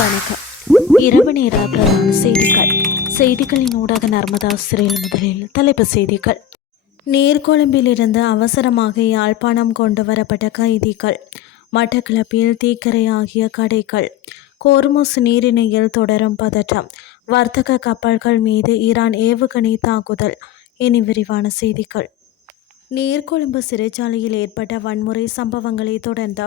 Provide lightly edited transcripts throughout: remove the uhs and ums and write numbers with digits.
வணக்கம். இரவு நேர பிரதான செய்திகள். செய்திகளின் ஊடாக நர்மதா சிறையில் முதலில் தலைப்புச் செய்திகள். நீர்கொழும்பிலிருந்து அவசரமாக யாழ்ப்பாணம் கொண்டு வரப்பட்ட கைதிகள். மட்டக்களப்பில் தீக்கரையாகிய கடைகள். கோர்முஸ் நீரிணையில் தொடரும் பதற்றம். வர்த்தக கப்பல்கள் மீது ஈரான் ஏவுகணை தாக்குதல். இனி விரிவான செய்திகள். நீர்கொழும்பு சிறைச்சாலையில் ஏற்பட்ட வன்முறை சம்பவங்களை தொடர்ந்து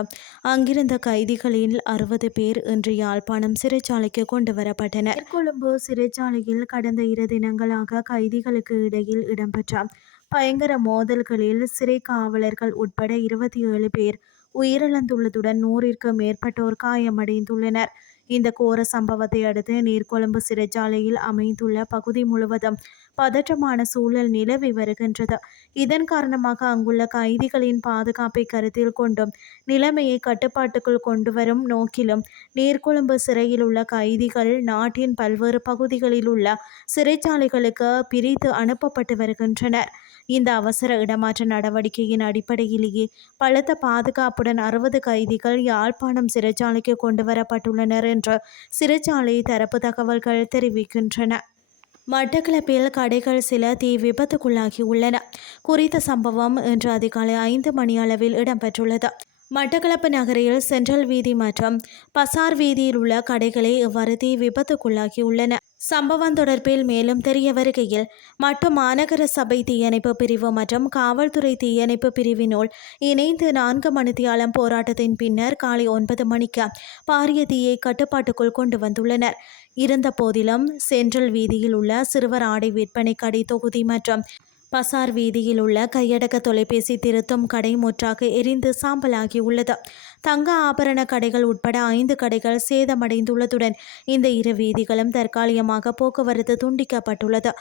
அங்கிருந்த கைதிகளில் 60 பேர் இன்று யாழ்ப்பாணம் சிறைச்சாலைக்கு கொண்டு வரப்பட்டனர். நீர்கொழும்பு சிறைச்சாலையில் கடந்த 2 தினங்களாக கைதிகளுக்கு இடையில் இடம்பெற்ற பயங்கர மோதல்களில் சிறை காவலர்கள் உட்பட 27 பேர் உயிரிழந்துள்ளதுடன் 100க்கும் மேற்பட்டோர் காயமடைந்துள்ளனர். இந்த கோர சம்பவத்தை அடுத்து நீர்கொழும்பு சிறைச்சாலையில் அமைந்துள்ள பகுதி முழுவதும் பதற்றமான சூழல் நிலவி வருகின்றது. இதன் காரணமாக அங்குள்ள கைதிகளின் பாதுகாப்பை கருத்தில் கொண்டும் நிலைமையை கட்டுப்பாட்டுக்குள் கொண்டுவரும் நோக்கிலும் நீர்கொழும்பு சிறையில் உள்ள கைதிகள் நாட்டின் பல்வேறு பகுதிகளில் உள்ள சிறைச்சாலைகளுக்கு பிரித்து அனுப்பப்பட்டு வருகின்றனர். இந்த அவசர இடமாற்ற நடவடிக்கையின் அடிப்படையிலேயே பலத்த பாதுகாப்புடன் 60 கைதிகள் யாழ்ப்பாணம் சிறைச்சாலைக்கு கொண்டு வரப்பட்டுள்ளனர் என்று சிறைச்சாலை தரப்பு தகவல்கள் தெரிவிக்கின்றன. மட்டக்களப்பில் கடைகள் சில தீ விபத்துக்குள்ளாகி உள்ளன. குறித்த சம்பவம் இன்று அதிகாலை 5 மணி அளவில் இடம்பெற்றுள்ளது. மட்டக்களப்பு நகரில் சென்ட்ரல் வீதி மற்றும் பசார் வீதியில் உள்ள கடைகளை இவ்வாறு தீ விபத்துக்குள்ளாகி உள்ளன. சம்பவம் தொடர்பில் மேலும் தெரிய வருகையில் மட்டும் மாநகர சபை தீயணைப்பு பிரிவு மற்றும் காவல்துறை தீயணைப்பு பிரிவினோல் இணைந்து 4 மணித்தியாலம் போராட்டத்தின் பின்னர் காலை 9 மணிக்கு பாரிய தீயை கட்டுப்பாட்டுக்குள் கொண்டு வந்துள்ளனர். இருந்த போதிலும் சென்ட்ரல் வீதியில் உள்ள சிறுவர் ஆடை விற்பனை கடை தொகுதி மற்றும் பசார் வீதியில் உள்ள கையடக்க தொலைபேசி திருத்தும் கடை முற்றாக எரிந்து சாம்பலாகி உள்ளது. தங்க ஆபரண கடைகள் உட்பட 5 கடைகள் சேதமடைந்துள்ளதுடன் இந்த 2 வீதிகளும் தற்காலிகமாக போக்குவரத்து துண்டிக்கப்பட்டுள்ளது.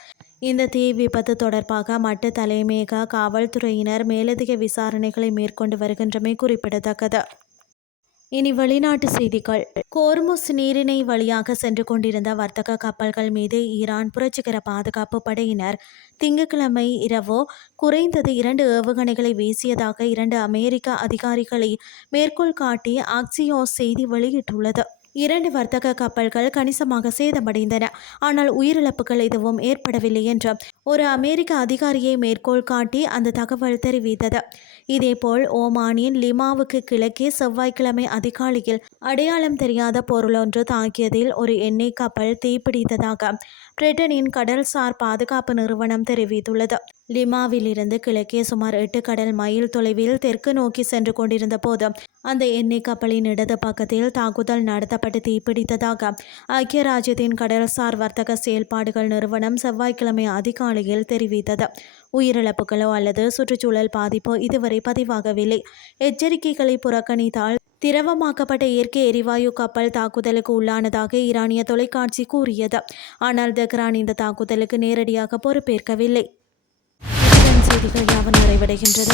இந்த தீ விபத்து தொடர்பாக மட்ட தலைமையக காவல்துறையினர் மேலதிக விசாரணைகளை மேற்கொண்டு வருகின்றமை குறிப்பிடத்தக்கது. இனி வெளிநாட்டு செய்திகள். கோர்முஸ் நீரிணை வழியாக சென்று கொண்டிருந்த வர்த்தக கப்பல்கள் மீது ஈரான் புரட்சிகர பாதுகாப்பு படையினர் திங்கட்கிழமை இரவு குறைந்தது 2 ஏவுகணைகளை வீசியதாக 2 அமெரிக்க அதிகாரிகளை மேற்கோள் காட்டி ஆக்சியோஸ் செய்தி வெளியிட்டுள்ளது. 2 வர்த்தக கப்பல்கள் கணிசமாக சேதமடைந்தன. ஆனால் உயிரிழப்புகள் எதுவும் ஏற்படவில்லை என்று ஒரு அமெரிக்க அதிகாரியை மேற்கோள் காட்டி அந்த தகவல் தெரிவித்தது. இதேபோல் ஓமானின் லிமாவுக்கு கிழக்கே செவ்வாய்க்கிழமை அதிகாலையில் அடையாளம் தெரியாத பொருளொன்று தாக்கியதில் ஒரு எண்ணெய் கப்பல் தீப்பிடித்ததாக பிரிட்டனின் கடல்சார் பாதுகாப்பு நிறுவனம் தெரிவித்துள்ளது. லிமாவில் இருந்து கிழக்கே சுமார் 8 கடல் மைல் தொலைவில் தெற்கு நோக்கி சென்று கொண்டிருந்த போது அந்த எண்ணெய் கப்பலின் இடது பக்கத்தில் தாக்குதல் நடத்தப்பட்டு தீப்பிடித்ததாக ஐக்கிய ராஜ்யத்தின் கடல்சார் வர்த்தக செயல்பாடுகள் நிறுவனம் செவ்வாய்க்கிழமை அதிகாலையில் தெரிவித்தது. உயிரிழப்புகளோ அல்லது சுற்றுச்சூழல் பாதிப்போ இதுவரை பதிவாகவில்லை. எச்சரிக்கைகளை புறக்கணித்தால் திரவமாக்கப்பட்ட இயற்கை எரிவாயு கப்பல் தாக்குதலுக்கு உள்ளானதாக ஈரானிய தொலைக்காட்சி கூறியது. ஆனால் தெஹ்ரான் இந்த தாக்குதலுக்கு நேரடியாக பொறுப்பேற்கவில்லை. செய்திகள் யாவும் நிறைவடைகின்றது.